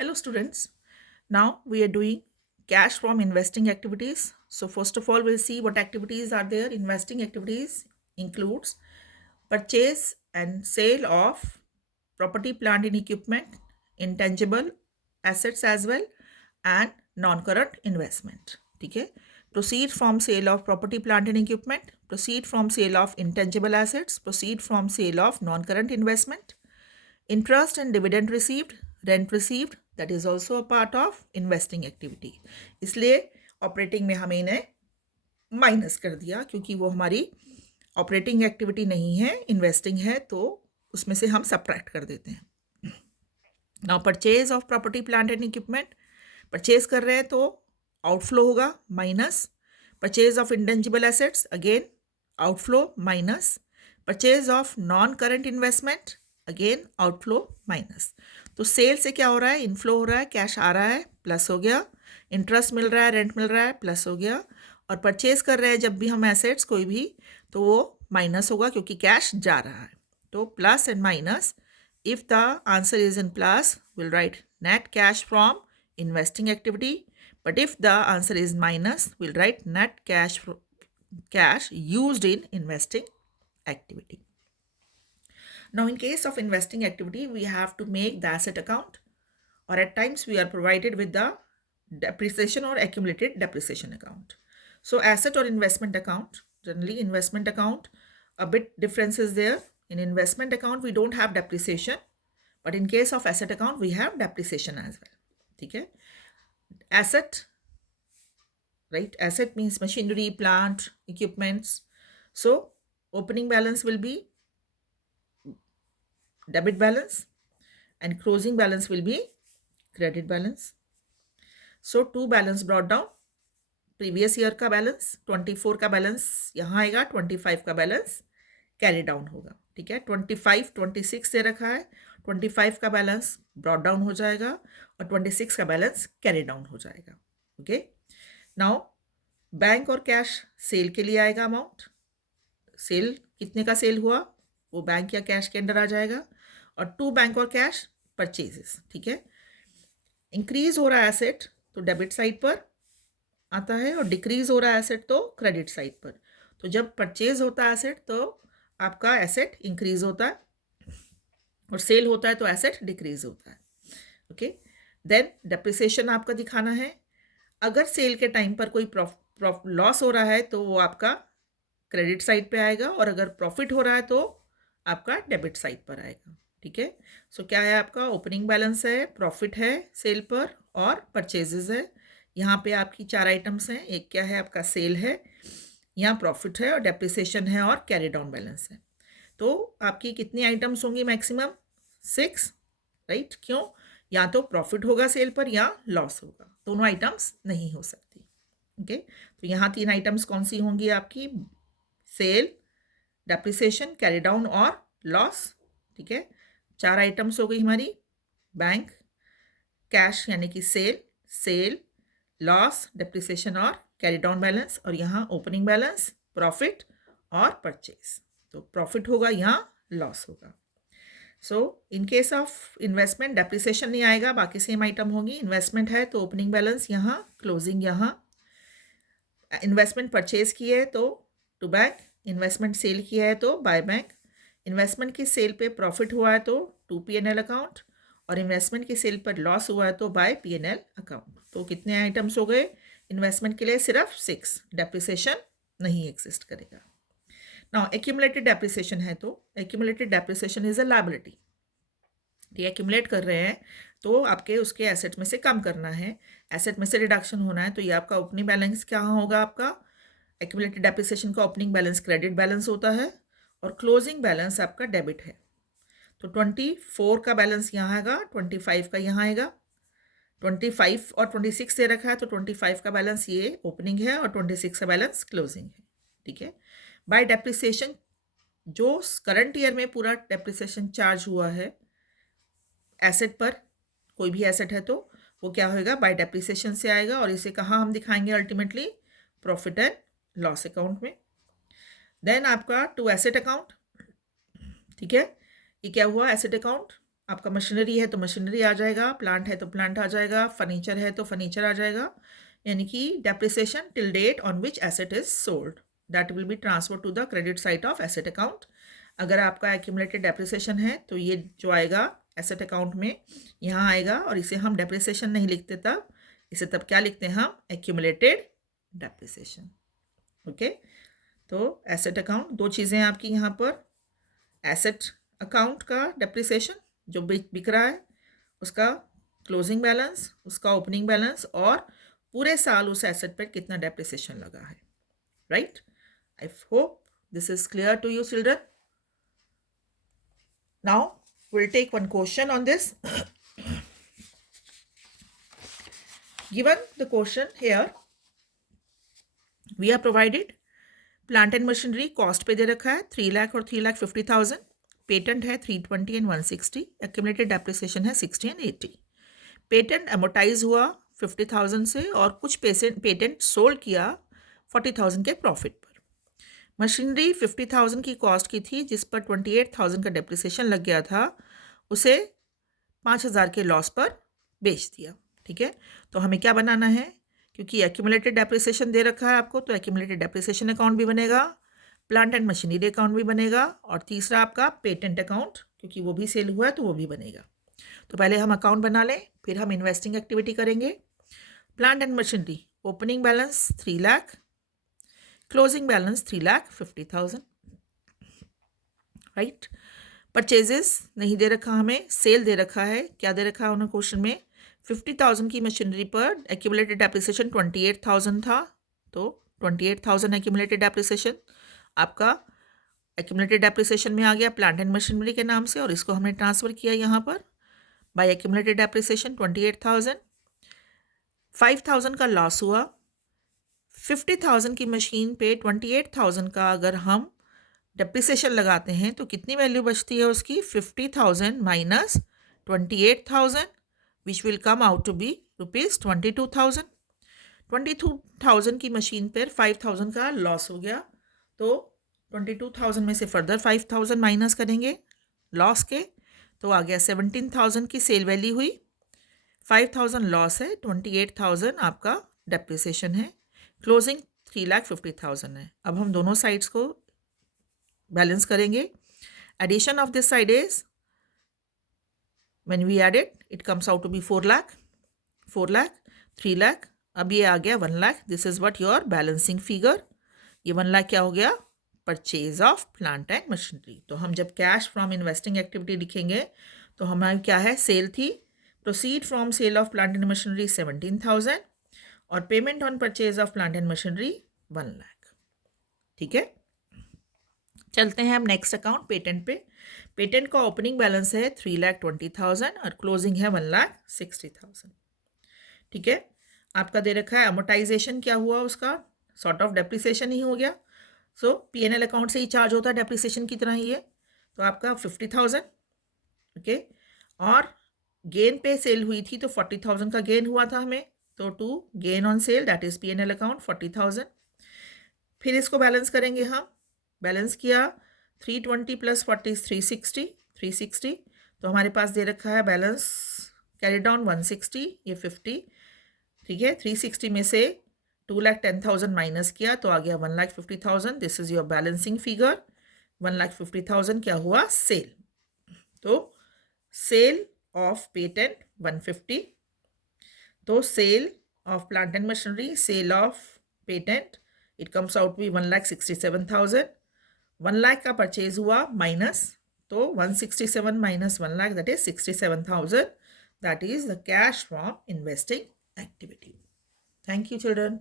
Hello students, now we are doing cash from investing activities. So first of all we'll see what activities are there. Investing activities includes purchase and sale of property, plant and equipment, intangible assets as well and non-current investment. ठीक है, proceed from sale of property, plant and equipment, proceed from sale of intangible assets, proceed from sale of non-current investment, interest and dividend received, rent received, that is also a part of investing activity. इसलिए operating में हमें इन्हें minus कर दिया क्योंकि वो हमारी operating activity नहीं है, इन्वेस्टिंग है, तो उसमें से हम सब्ट्रैक्ट कर देते हैं. Now purchase of property plant and equipment, purchase कर रहे हैं तो आउटफ्लो होगा minus. Purchase of intangible assets again outflow minus. Purchase of non current investment again outflow minus. तो सेल से क्या हो रहा है, इनफ्लो हो रहा है, कैश आ रहा है, प्लस हो गया. इंटरेस्ट मिल रहा है, रेंट मिल रहा है, प्लस हो गया. और परचेज कर रहे हैं जब भी हम एसेट्स कोई भी, तो वो माइनस होगा क्योंकि कैश जा रहा है. तो plus and minus. If the answer is in plus, we'll write net cash from investing activity. But if the answer is minus, we'll write net cash used in investing activity. Now, in case of investing activity, we have to make the asset account, or at times we are provided with the depreciation or accumulated depreciation account. So, asset or investment account, generally investment account, a bit difference is there. In investment account, we don't have depreciation, but in case of asset account, we have depreciation as well. Okay? Asset, right? Asset means machinery, plant, equipments. So, opening balance will be debit balance and closing balance will be credit balance. So, two balance brought down. Previous year का balance 24 का balance यहाँ आएगा, 25 का balance carry down होगा. ठीक है, 25 26 दे रखा है, 25 का बैलेंस ब्रॉट डाउन हो जाएगा और 26 का बैलेंस कैरी डाउन हो जाएगा. ओके, नाउ बैंक और कैश सेल के लिए आएगा अमाउंट. सेल कितने का सेल हुआ वो बैंक या कैश के अंडर आ जाएगा. और टू बैंक और कैश परचेजेस. ठीक है, इंक्रीज हो रहा है एसेट तो डेबिट साइड पर आता है और डिक्रीज हो रहा है एसेट तो क्रेडिट साइड पर. तो जब परचेज होता है एसेट तो आपका एसेट इंक्रीज होता है और सेल होता है तो एसेट डिक्रीज होता है. ओके, देन डेप्रिसिएशन आपका दिखाना है. अगर सेल के टाइम पर कोई लॉस हो रहा है तो वो आपका क्रेडिट साइड पे आएगा और अगर प्रॉफिट हो रहा है तो आपका डेबिट साइड पर आएगा. ठीक है, सो क्या है आपका ओपनिंग बैलेंस है, प्रॉफिट है सेल पर और परचेजेस है. यहाँ पे आपकी चार आइटम्स हैं. एक क्या है आपका सेल है, यहाँ प्रॉफिट है और डेप्रिसिएशन है और कैरी डाउन बैलेंस है. तो आपकी कितनी आइटम्स होंगी, मैक्सिमम 6, राइट. क्यों, या तो प्रॉफिट होगा सेल पर या लॉस होगा, दोनों आइटम्स नहीं हो सकती. ओके, तो यहाँ 3 आइटम्स कौन सी होंगी आपकी, सेल, डेप्रिसिएशन, कैरी डाउन और लॉस. ठीक है, 4 आइटम्स हो गई हमारी, बैंक, कैश यानी कि सेल, लॉस, डेप्रिसिएशन और कैरी डाउन बैलेंस. और यहाँ ओपनिंग बैलेंस, प्रॉफिट और परचेज. तो प्रॉफिट होगा, यहाँ लॉस होगा. So in case of investment depreciation नहीं आएगा, बाकी सेम आइटम होगी. इन्वेस्टमेंट है तो ओपनिंग बैलेंस यहाँ, क्लोजिंग यहाँ. इन्वेस्टमेंट परचेज की है तो टू बैंक, इन्वेस्टमेंट सेल किया है तो बाय बैंक. इन्वेस्टमेंट की सेल पे प्रॉफिट हुआ है तो टू P&L अकाउंट और इन्वेस्टमेंट की सेल पर लॉस हुआ है तो बाय P&L अकाउंट. तो कितने आइटम्स हो गए इन्वेस्टमेंट के लिए, सिर्फ 6. डेप्रिसिएशन नहीं एग्जिस्ट करेगा. नाउ एक्यूमुलेटेड डेप्रिसिएशन है तो accumulated depreciation is a liability. ये एक्यूमुलेट कर रहे हैं तो आपके उसके एसेट में से कम करना है, एसेट में से रिडक्शन होना है. तो ये आपका ओपनिंग बैलेंस क्या होगा, आपका एक्यूमुलेटेड डेप्रिसिएशन का ओपनिंग बैलेंस क्रेडिट बैलेंस होता है और क्लोजिंग बैलेंस आपका डेबिट है. तो 24 का बैलेंस यहाँ आएगा, 25 का यहाँ आएगा. 25 और 26 दे रखा है तो 25 का बैलेंस ये ओपनिंग है और 26 का बैलेंस क्लोजिंग है. ठीक है, बाय डेप्रिसिएशन जो करंट ईयर में पूरा डेप्रिसिएशन चार्ज हुआ है एसेट पर, कोई भी एसेट है तो वो क्या होगा, बाय डेप्रिसिएशन से आएगा. और इसे कहाँ हम दिखाएंगे, ultimately profit and loss account में. देन आपका टू एसेट अकाउंट. ठीक है, ये क्या हुआ, एसेट अकाउंट. आपका मशीनरी है तो मशीनरी आ जाएगा, प्लांट है तो प्लांट आ जाएगा, फर्नीचर है तो फर्नीचर आ जाएगा, यानी कि depreciation till date on which asset is sold that will be transfer to the credit side of asset account. अगर आपका एक्यूमुलेटेड डेप्रिसिएशन है तो ये जो आएगा एसेट अकाउंट में यहाँ आएगा, और इसे हम डेप्रिसिएशन नहीं लिखते तब, इसे तब क्या लिखते हैं हम, एक्यूमुलेटेड डेप्रिसिएशन। ओके, तो एसेट अकाउंट, दो चीज़ें आपकी यहाँ पर, एसेट अकाउंट का डेप्रिसिएशन जो बिक रहा है उसका क्लोजिंग बैलेंस, उसका ओपनिंग बैलेंस, और पूरे साल उस एसेट पर कितना डेप्रिसिएशन लगा है, right. I hope this is clear to you children. Now we'll take one question on this. Given the question here, we are provided plant and machinery cost पे दे रखा है 3 लाख और 3,50,000, पेटेंट है 320 एंड 160, एक्यूमुलेटेड डेप्रिसिएशन है 60 and 80। Patent amortise हुआ 50,000 से और कुछ पेटेंट सोल्ड किया 40,000 के प्रॉफिट पर। मशीनरी 50,000 की कॉस्ट की थी जिस पर 28,000 का डेप्रिसिएशन लग गया था, उसे 5,000 के लॉस पर बेच दिया। ठीक है, तो हमें क्या बनाना है, क्योंकि एक्यूमुलेटेड डेप्रिसिएशन दे रखा है आपको, तो एक्यूमुलेटेड डेप्रिसिएशन अकाउंट भी बनेगा, प्लांट एंड मशीनरी अकाउंट भी बनेगा, और तीसरा आपका पेटेंट अकाउंट, क्योंकि वो भी सेल हुआ है तो वो भी बनेगा। तो पहले हम अकाउंट बना लें, फिर हम इन्वेस्टिंग एक्टिविटी करेंगे। Plant and machinery opening balance 3 lakh, closing balance 3,50,000, right. Purchases नहीं दे रखा हमें, सेल दे रखा है। क्या दे रखा है उन्होंने क्वेश्चन में, 50,000 की मशीनरी पर एक्यूमुलेटेड डेप्रिसिएशन 28,000 था, तो 28,000 एक्यूमुलेटेड डेप्रिसिएशन आपका एक्यूमुलेटेड डेप्रिसिएशन में आ गया प्लांट एंड मशीनरी के नाम से, और इसको हमने ट्रांसफ़र किया यहाँ पर बाय एक्यूमुलेटेड डेप्रिसिएशन 28,000। 5,000 का लॉस हुआ। 50,000 की मशीन पे 28,000 का अगर हम डेप्रिसिएशन लगाते हैं तो कितनी वैल्यू बचती है उसकी, 50,000 minus 28,000 which will come out to be ₹22,000। 22,000 की मशीन पर 5,000 का लॉस हो गया, तो 22,000 में से फर्दर 5,000 माइनस करेंगे लॉस के, तो आ गया 17,000 की सेल वैल्यू हुई, 5,000 लॉस है, 28,000 आपका डेप्रिसिएशन है, क्लोजिंग 3,50,000 है। अब हम दोनों साइड्स को बैलेंस करेंगे। Addition of this side is, when we add it comes out to be 4 lakh, 4 lakh, 3 lakh, अब ये आ गया 1 lakh. This is what your balancing figure. ये 1 लाख क्या हो गया, purchase of plant and machinery. तो हम जब कैश फ्रॉम इन्वेस्टिंग एक्टिविटी लिखेंगे तो हमारी क्या है, सेल थी, proceed from sale of plant and machinery 17,000 और payment on purchase of plant and machinery 1 lakh. ठीक है, चलते हैं हम नेक्स्ट अकाउंट पेटेंट पे। पेटेंट का ओपनिंग बैलेंस है 3,20,000 और क्लोजिंग है 1,60,000। ठीक है, आपका दे रखा है अमोटाइजेशन, क्या हुआ उसका, सॉर्ट ऑफ डेप्रिसिएशन ही हो गया। सो P&L अकाउंट से ही चार्ज होता है डेप्रिसिएशन की तरह ही है, तो आपका 50,000। ओके, और गेन पे सेल हुई थी तो 40,000 का गेन हुआ था हमें, तो to gain on sale that is P&L account 40,000। फिर इसको बैलेंस करेंगे हम, बैलेंस किया 320 प्लस 40 360, तो हमारे पास दे रखा है बैलेंस कैरी डाउन 160, ये 50। ठीक है, 360 में से 2,10,000 माइनस किया तो आ गया 1,50,000। This is your balancing figure. 1,50,000 क्या हुआ, सेल। तो सेल ऑफ पेटेंट 150, तो sale of plant and machinery, sale of patent, it comes out be 1,67,000। 1 lakh का परचेज हुआ माइनस, तो 167 minus 1 lakh that is 67,000, that is the cash from investing activity. Thank you children.